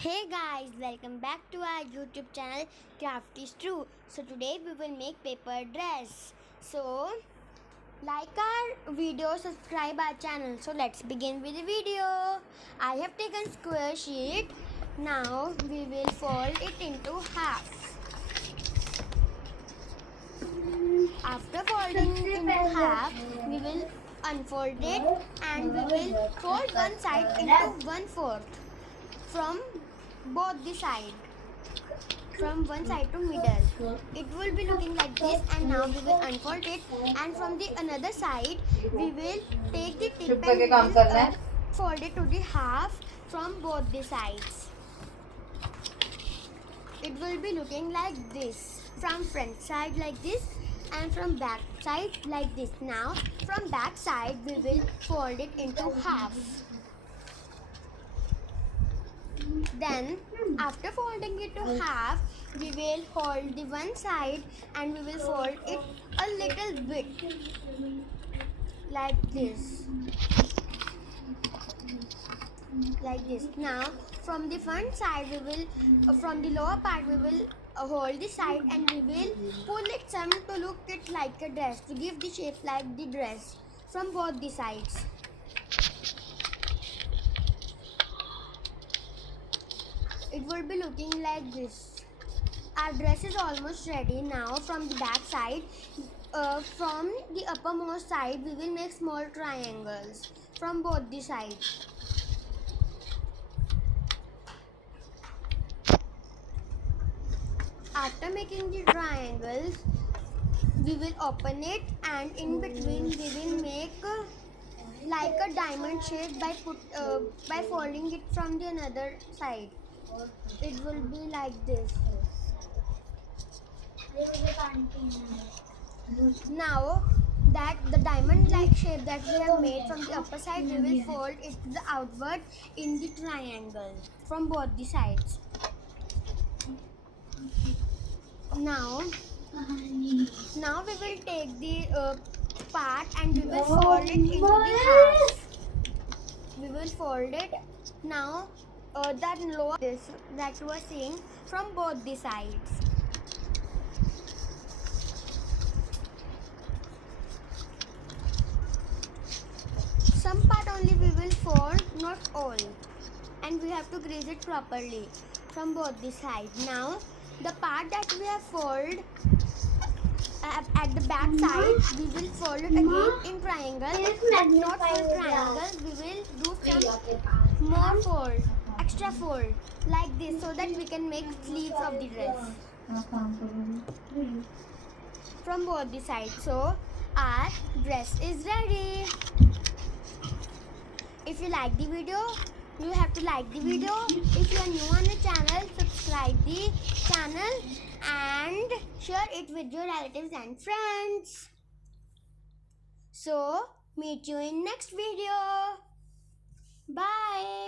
Hey guys, welcome back to our YouTube channel Crafty Strew. So today we will make paper dress. So like our video, subscribe our channel. So let's begin with the video. I have taken square sheet. Now we will fold it into half. After folding into half, we will unfold it and we will fold one side into 1/4 from both the side, from one side to middle. It will be looking like this, and now we will unfold it, and from the another side we will take the tip and we will fold it to the half from both the sides. It will be looking like this, from front side like this and from back side like this. Now from back side we will fold it into half. Then after folding it to half, we will hold the one side and we will fold it a little bit like this. Now from the front side we will, from the lower part we will hold the side and we will pull it some to look it like a dress, to give the shape like the dress from both the sides. It will be looking like this. Our dress is almost ready. Now from the back side, from the uppermost side, we will make small triangles from both the sides. After making the triangles, we will open it, and in between we will make like a diamond shape by folding it from the another side. It will be like this. Now that the diamond like shape that we have made from the upper side, we will fold it to the outward in the triangle from both the sides. Now we will take the part and we will fold it into the half. We will fold it now. That lower that you are seeing from both the sides. Some part only we will fold, not all, and we have to grease it properly from both the sides. Now the part that we have folded at the back side, we will fold it again in triangle, but not full triangle. We will do some more fold, extra fold like this, so that we can make sleeves of the dress from both the sides. So our dress is ready. If you like the video, you have to like the video. If you are new on the channel, subscribe the channel and share it with your relatives and friends. So meet you in next video. Bye.